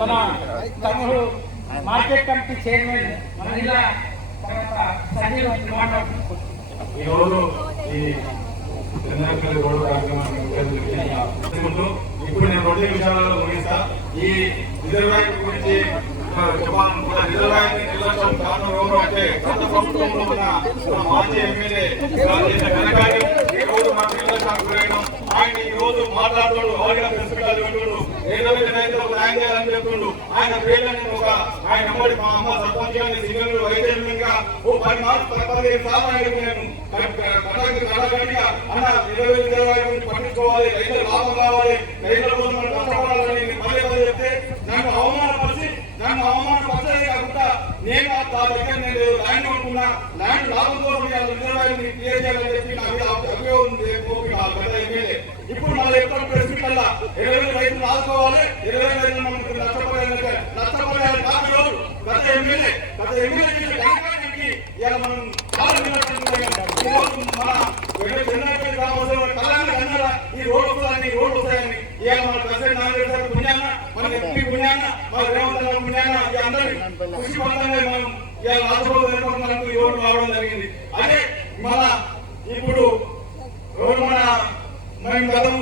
మన తమ్ముడు market committee chairman ఈరోజు ఈ రోడ్డు కార్యక్రమాన్ని ఇప్పుడు నేను రెండు విషయాలలో ముగిస్తా ఈ రిజర్వాయర్ గురించి చెప్పాలనుకుంటా రిజర్వ్ బ్యాంక్ నిర్లక్ష్యం కారణం ఎవరు అంటే గత ప్రభుత్వంలో ఉన్న మాజీ ఎమ్మెల్యే రాజేంద్ర కనకార్యం ఈ రోజు గురైనాం ఆయన ఈ రోజు మాట్లాడుతుండు ఆవిడ ప్రెస్ ఏదైతే న్యాయం చేయాలని చెప్తుండు. ఆయన పేర్లని ఒక ఆయన అమ్మడి మా అమ్మ సర్పంచ్ గారిని సింగల్ వైద్యులుగా ఓ పది మార్కులు పదిహేను సార్లు నేను అన్న ఇరవై ఇరవై పట్టించుకోవాలి రైతుల లాభం కావాలి రైతుల కోసం మనం కష్టపడాలని నేను పదే పదే చెప్తే నన్ను అవమానపరిచి నన్ను కాకుండా నేను ఆ దగ్గర నేను ల్యాండ్ కొనుక్కున్నా ల్యాండ్ లాభం కోసం క్లియర్ చేయాలని చెప్పి నా మీద ఇప్పుడు మన ఎక్కువ ప్రెసిడెంట్ ఇరవై వేల రైతులు ఆదుకోవాలి ఇరవై వేల రైతులు మనకు నష్టపోయాలంటే నష్టపోయాలి కాదు గత ఎమ్మెల్యే గత ఎమ్మెల్యే చేసిన మనం చాలా ఈ మన చెన్నై గ్రామంలో ఈ రోడ్డు వస్తుందని రోడ్డు వస్తాయని ఇవాళ మన ప్రెసిడెంట్ నాగేశ్వర గారు పుణ్యాన మన ఎంపీ పుణ్యాన మన రేవంత్ గారు పుణ్యాన ఈ అందరి కృషి మనం ఇవాళ రాష్ట్రంలో ఈ రోడ్డు రావడం జరిగింది. అదే మన ఇప్పుడు ఎవరు మన మేము గతం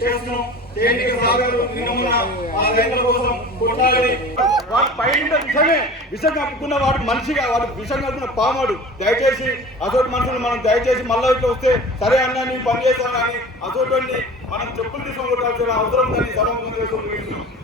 చేస్తున్నాం. దేనికి సాగరు? నిన్న ఆ రైతుల కోసం కొట్టాలని. వాడు పైన విషమే. విషం కప్పుకున్న వాడు మనిషిగా వాడు విషం కప్పుకున్న పామాడు. దయచేసి అసోటి మనుషులు మనం దయచేసి మళ్ళీ ఇట్లా వస్తే సరే అన్నా నేను పని చేస్తాను కానీ అసోటి మనం చెప్పులు తీసుకొని అవసరం కానీ సభ